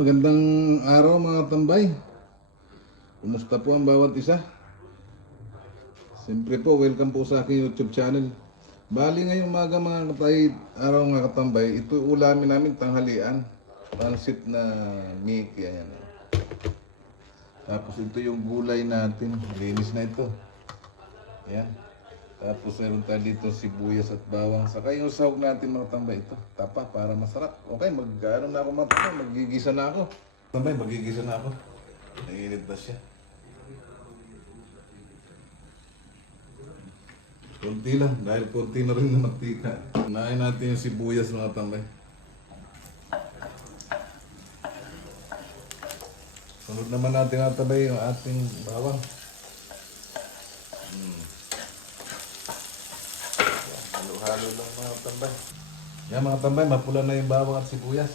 Magandang araw mga tambay. Kumusta po ang bawat isa? Siyempre po, welcome po sa aking YouTube channel. Bali ngayong umaga mga katay, araw mga katambay, ito ulamin namin tanghalian. Pansit na Mickey, ayan. Tapos ito yung gulay natin, linis na ito. Ayan. Tapos meron tayo dito sibuyas at bawang. Saka yung sahog natin mga tambay ito. Tapa para masarap. Okay, mag-ano na ako mga tambay, magigisa na ako. Tambay, magigisa na ako. Nainit na siya. Kunti lang, dahil kunti na rin na mantika. Unahin natin yung sibuyas mga tambay. Sunod naman natin mga tambay yung ating bawang. Halo-halo lang mga tambay. Yan mga tambay, mapula na yung bawang at sibuyas.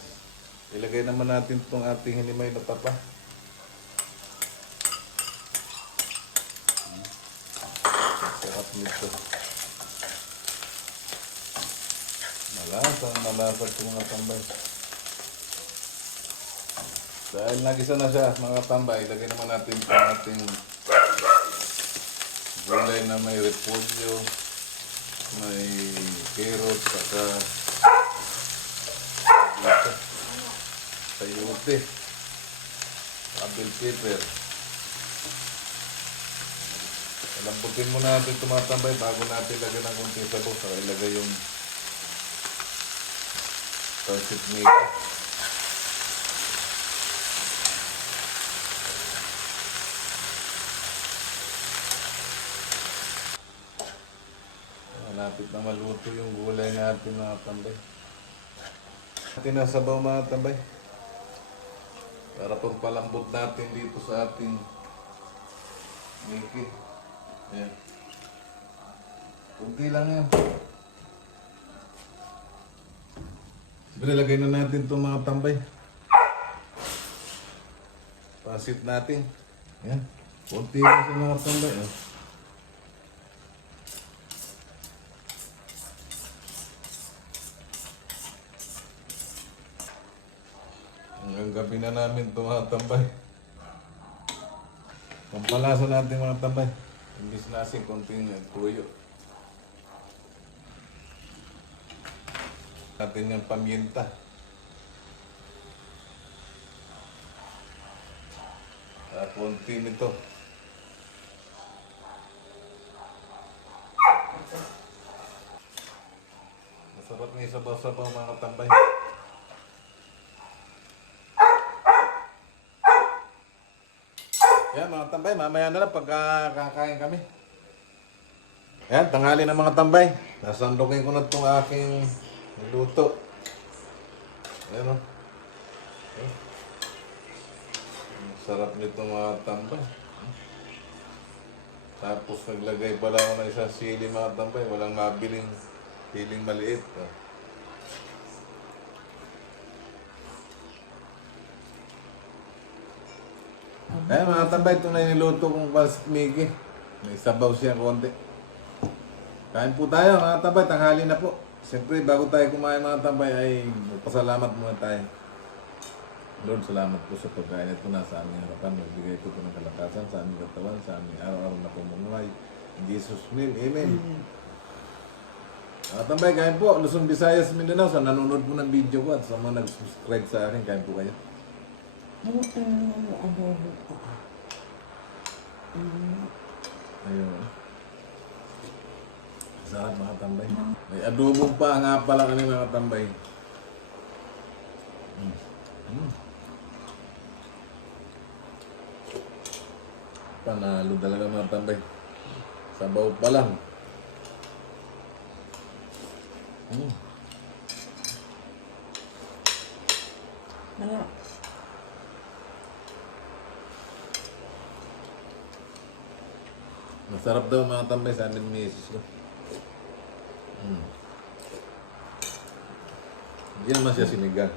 Ilagay naman natin itong ating hinimay na tapa. Sarap nito. Malasang ito mga tambay. Dahil nagisa na siya mga tambay, ilagay naman natin itong ating gulay na may repolyo, may carrot, saka sayote, bell pepper. Lambutin muna natin tumatambay bago natin lagyan ng konting sabaw, saka ilagay yung pansit Mickey. Malapit na maluto yung gulay natin mga tambay. Natin na sabaw mga tambay. Para pagpalambot natin dito sa ating Mickey. Ayan. Kunti lang yan. Nilagay na natin itong mga tambay. Pasit natin. Ayan. Kunti lang sa mga tambay. Ayan. Hanggang gabi na namin itong mga tambay. Pampalasa natin mga tambay. Imbis nasin konting tuyo. Natin yung paminta. At konti nito. Masarap nga isabaw-sabaw mga tambay. Yan mga tambay, mamaya na lang pagka kakain kami. Yan, tanghali na mga tambay. Nasandokin ko na itong aking luto. Ayan o. Sarap nito mga tambay. Tapos naglagay pala ako ng isang sili mga tambay. Walang mabiling siling maliit. Ayan mga tambay, ito na yung niluto kong pansit Mickey. May sabaw siya konti. Kain po tayo mga tambay, tanghali na po. Siyempre bago tayo kumain mga tambay ay magpasalamat muna tayo. Lord, salamat po sa pagkain ito na sa aming harapan. Magbigay po ng kalakasan sa aming katawan, sa aming araw-araw na pamumuhay. In Jesus' name, Amen. Mga tambay, kain po. Luzon, Visayas, Mindanao. Sa nanonood po ng video ko at sa mga nag-subscribe sa akin, kain po kayo. Ayun. Sarap mga tambay. May adobo pa nga pala kami mga tambay. Panalo talaga mga tambay. Sabaw pa lang. Masarap daw mga tambay sa amin misis ko. Hindi naman siya sinigang.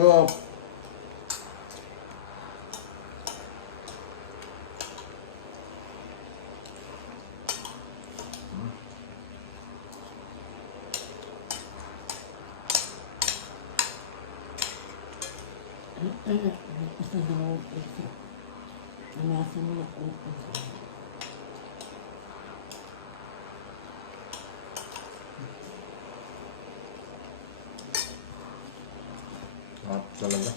ko. Isa na mo isa. Anasa mo na po. Talaga.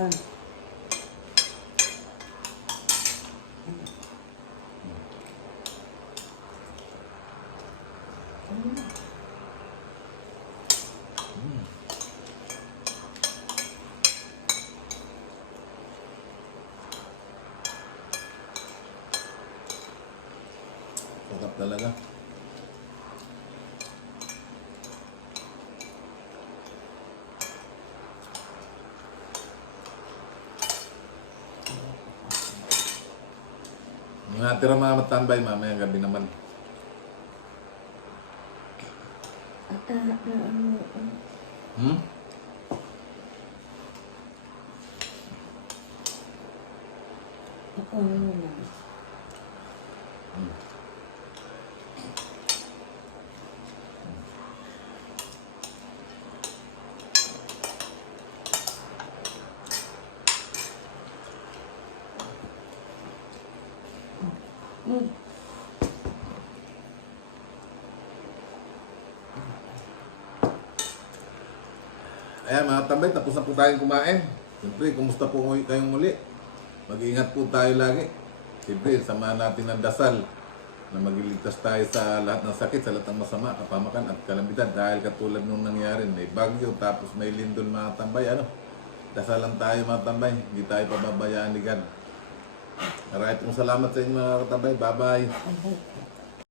Ay. Sarap talaga. Yung natira mga matambay, mamayang gabi naman. Hmm? Ako na lang. Ayan mga tambay, tapos na po tayong kumain. Siyempre, kumusta po kayong muli? Mag-iingat po tayo lagi. Siyempre, samahan natin ng dasal na magliligtas tayo sa lahat ng sakit, sa lahat ng masama, kapamakan at kalamidad. Dahil katulad nung nangyari, may bagyo, tapos may lindol mga tambay. Dasalan tayo mga tambay, hindi tayo pababayaan ni God. Maraming salamat sa inyo mga tambay. Bye-bye.